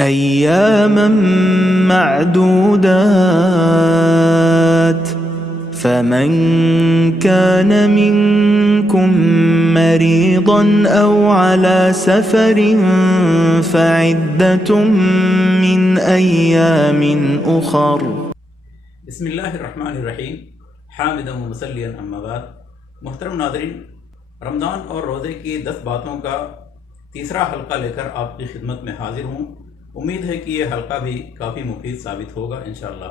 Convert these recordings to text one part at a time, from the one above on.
أياما معدودات فمن كان منكم مريضا أو على سفر فعدة من أيام أخر. بسم اللہ الرحمن الرحیم حامدا و مصلیًا اما بعد. محترم ناظرین، رمضان اور روزے کی 10 باتوں کا تیسرا حلقہ لے کر آپ کی خدمت میں حاضر ہوں. امید ہے کہ یہ حلقہ بھی کافی مفید ثابت ہوگا انشاءاللہ.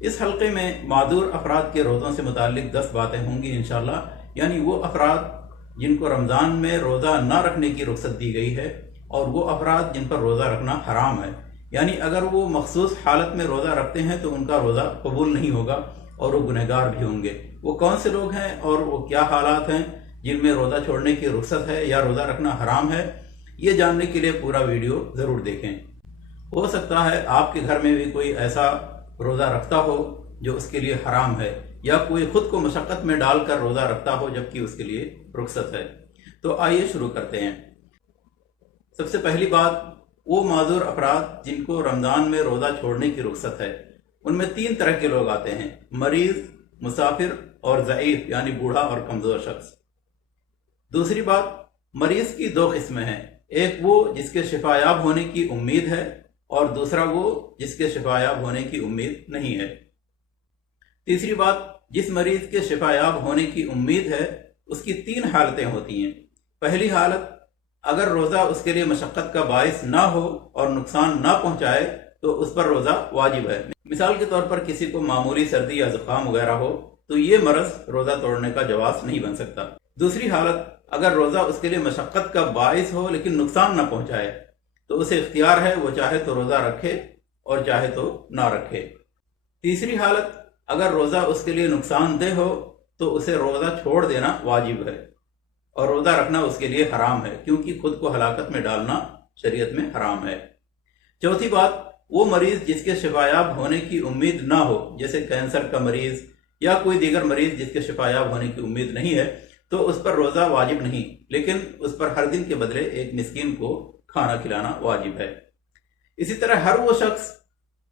اس حلقے میں معذور افراد کے روزوں سے متعلق 10 باتیں ہوں گی انشاءاللہ، یعنی وہ افراد جن کو رمضان میں روزہ نہ رکھنے کی رخصت دی گئی ہے اور وہ افراد جن پر روزہ رکھنا حرام ہے. یعنی اگر وہ مخصوص حالت میں روزہ رکھتے ہیں تو ان کا روزہ قبول نہیں ہوگا اور وہ گنہگار بھی ہوں گے. وہ کون سے لوگ ہیں اور وہ کیا حالات ہیں جن میں روزہ چھوڑنے کی رخصت ہے یا روزہ رکھنا حرام ہے، یہ جاننے کے لیے پورا ویڈیو ضرور دیکھیں. ہو سکتا ہے آپ کے گھر میں بھی کوئی ایسا روزہ رکھتا ہو جو اس کے لیے حرام ہے، یا کوئی خود کو مشقت میں ڈال کر روزہ رکھتا ہو جبکہ اس کے لیے رخصت ہے. تو آئیے شروع کرتے ہیں. سب سے پہلی بات، وہ معذور افراد جن کو رمضان میں روزہ چھوڑنے کی رخصت ہے. ان میں 3 طرح کے لوگ آتے ہیں: مریض، مسافر اور ضعیف یعنی بوڑھا اور کمزور شخص. دوسری بات، مریض کی 2 قسمیں ہیں. ایک وہ جس کے شفا یاب ہونے کی امید ہے اور دوسرا وہ جس کے شفا یاب ہونے کی امید نہیں ہے. تیسری بات، جس مریض کے شفا یاب ہونے کی امید ہے اس کی 3 حالتیں ہوتی ہیں. پہلی حالت، اگر روزہ اس کے لیے مشقت کا باعث نہ ہو اور نقصان نہ پہنچائے تو اس پر روزہ واجب ہے. مثال کے طور پر کسی کو معمولی سردی یا زکام وغیرہ ہو تو یہ مرض روزہ توڑنے کا جواز نہیں بن سکتا. دوسری حالت، اگر روزہ اس کے لیے مشقت کا باعث ہو لیکن نقصان نہ پہنچائے تو اسے اختیار ہے، وہ چاہے تو روزہ رکھے اور چاہے تو نہ رکھے. تیسری حالت، اگر روزہ اس کے لیے نقصان دہ ہو تو اسے روزہ چھوڑ دینا واجب ہے اور روزہ رکھنا اس کے لیے حرام ہے، کیونکہ خود کو ہلاکت میں ڈالنا شریعت میں حرام ہے. چوتھی بات، وہ مریض جس کے شفا یاب ہونے کی امید نہ ہو، جیسے کینسر کا مریض یا کوئی دیگر مریض جس کے شفا یاب ہونے کی امید نہیں ہے، تو اس پر روزہ واجب نہیں، لیکن اس پر ہر دن کے بدلے ایک مسکین کو کھانا کھلانا واجب ہے. اسی طرح ہر وہ شخص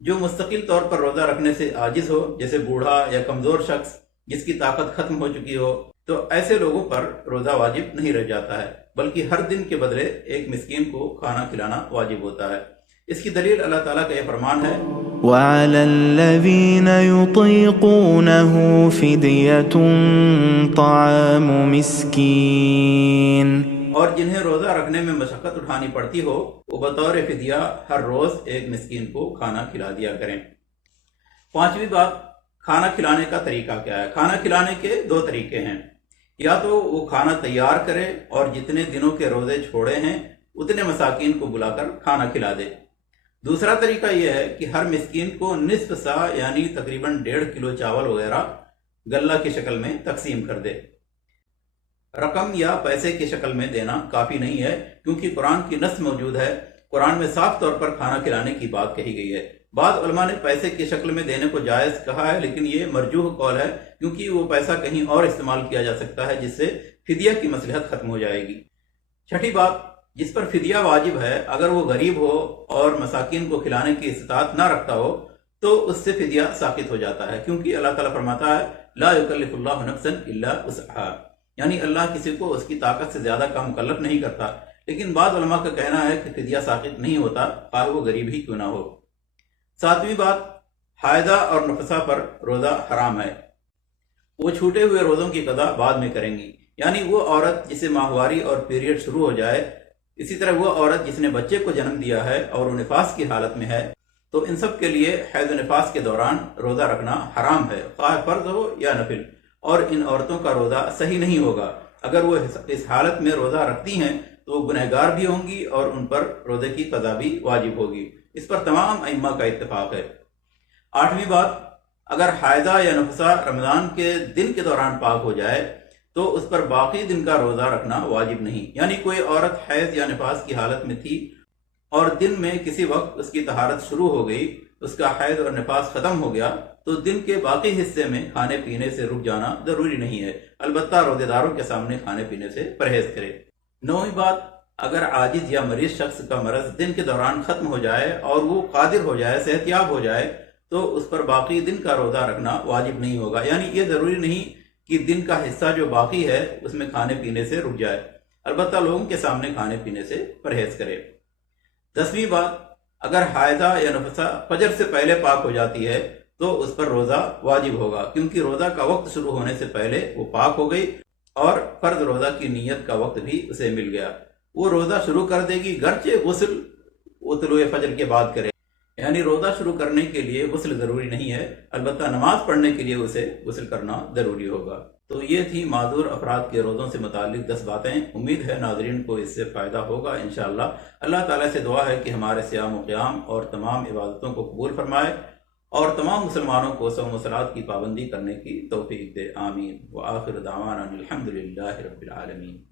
جو مستقل طور پر روزہ رکھنے سے عاجز ہو، جیسے بوڑھا یا کمزور شخص جس کی طاقت ختم ہو چکی ہو، تو ایسے لوگوں پر روزہ واجب نہیں رہ جاتا ہے، بلکہ ہر دن کے بدلے ایک مسکین کو کھانا کھلانا واجب ہوتا ہے. اس کی دلیل اللہ تعالیٰ کا یہ فرمان ہے: وَعَلَى الَّذِينَ يُطِيقُونَهُ فِدْيَةٌ طَعَامُ مِسْكِينٍ. اور جنہیں روزہ رکھنے میں مشقت اٹھانی پڑتی ہو وہ بطور فدیہ ہر روز ایک مسکین کو کھانا کھلا دیا کریں. 5ویں بات، کھانا کھلانے کا طریقہ کیا ہے؟ کھانا کھلانے کے 2 طریقے ہیں. یا تو وہ کھانا تیار کرے اور جتنے دنوں کے روزے چھوڑے ہیں اتنے مساکین کو بلا کر کھانا کھلا دے. دوسرا طریقہ یہ ہے کہ ہر مسکین کو نصف سا یعنی تقریباً 1.5 کلو چاول وغیرہ غلہ کی شکل میں تقسیم کر دے. رقم یا پیسے کی شکل میں دینا کافی نہیں ہے، کیونکہ قرآن کی نص موجود ہے. قرآن میں صاف طور پر کھانا کھلانے کی بات کہی گئی ہے. بعض علماء نے پیسے کی شکل میں دینے کو جائز کہا ہے، لیکن یہ مرجوح قول ہے، کیونکہ وہ پیسہ کہیں اور استعمال کیا جا سکتا ہے جس سے فدیہ کی مصلحت ختم ہو جائے گی. چھٹی بات، جس پر فدیہ واجب ہے اگر وہ غریب ہو اور مساکین کو کھلانے کی استطاعت نہ رکھتا ہو تو اس سے فدیہ ساقط ہو جاتا ہے، کیونکہ اللہ تعالیٰ فرماتا ہے: لا یکلف اللہ نفسا الا وسعها، یعنی اللہ کسی کو اس کی طاقت سے زیادہ کا مکلف نہیں کرتا. لیکن بعض علماء کا کہنا ہے کہ فدیہ ساقط نہیں ہوتا خواہ وہ غریب ہی کیوں نہ ہو. 7ویں بات، حائضہ اور نفسہ پر روزہ حرام ہے. وہ چھوٹے ہوئے روزوں کی قضا بعد میں کریں گی. یعنی وہ عورت جسے ماہواری اور پیریڈ شروع ہو جائے، اسی طرح وہ عورت جس نے بچے کو جنم دیا ہے اور وہ نفاس کی حالت میں ہے، تو ان سب کے لیے حیض و نفاس کے دوران روزہ رکھنا حرام ہے، خواہ فرض ہو یا نفل. اور ان عورتوں کا روزہ صحیح نہیں ہوگا. اگر وہ اس حالت میں روزہ رکھتی ہیں تو وہ گنہگار بھی ہوں گی اور ان پر روزے کی قضا بھی واجب ہوگی. اس پر تمام ائمہ کا اتفاق ہے. 8ویں بات، اگر حائضہ یا نفسہ رمضان کے دن کے دوران پاک ہو جائے تو اس پر باقی دن کا روزہ رکھنا واجب نہیں. یعنی کوئی عورت حیض یا نفاس کی حالت میں تھی اور دن میں کسی وقت اس کی طہارت شروع ہو گئی، اس کا حیض اور نفاس ختم ہو گیا تو دن کے باقی حصے میں کھانے پینے سے رک جانا ضروری نہیں ہے، البتہ روزے داروں کے سامنے کھانے پینے سے پرہیز کرے. 9ویں بات، اگر عاجز یا مریض شخص کا مرض دن کے دوران ختم ہو جائے اور وہ قادر ہو جائے، صحت یاب ہو جائے، تو اس پر باقی دن کا روزہ رکھنا واجب نہیں ہوگا۔ یعنی یہ ضروری نہیں کہ دن کا حصہ جو باقی ہے اس میں کھانے پینے سے رک جائے، البتہ لوگوں کے سامنے کھانے پینے سے پرہیز کرے۔ 10ویں بات، اگر حائضہ یا نفسہ فجر سے پہلے پاک ہو جاتی ہے تو اس پر روزہ واجب ہوگا، کیونکہ روزہ کا وقت شروع ہونے سے پہلے وہ پاک ہو گئی اور فرض روزہ کی نیت کا وقت بھی اسے مل گیا۔ وہ روزہ شروع کر دے گی، گرچہ غسل وہ طلوع فجر کے بعد کرے۔ یعنی روزہ شروع کرنے کے لیے غسل ضروری نہیں ہے، البتہ نماز پڑھنے کے لیے اسے غسل کرنا ضروری ہوگا۔ تو یہ تھی معذور افراد کے روزوں سے متعلق 10 باتیں۔ امید ہے ناظرین کو اس سے فائدہ ہوگا انشاءاللہ۔ اللہ تعالیٰ سے دعا ہے کہ ہمارے صیام و قیام اور تمام عبادتوں کو قبول فرمائے اور تمام مسلمانوں کو صوم و صلات کی پابندی کرنے کی توفیق دے، آمین۔ وآخر دعوانا الحمدللہ رب العالمین۔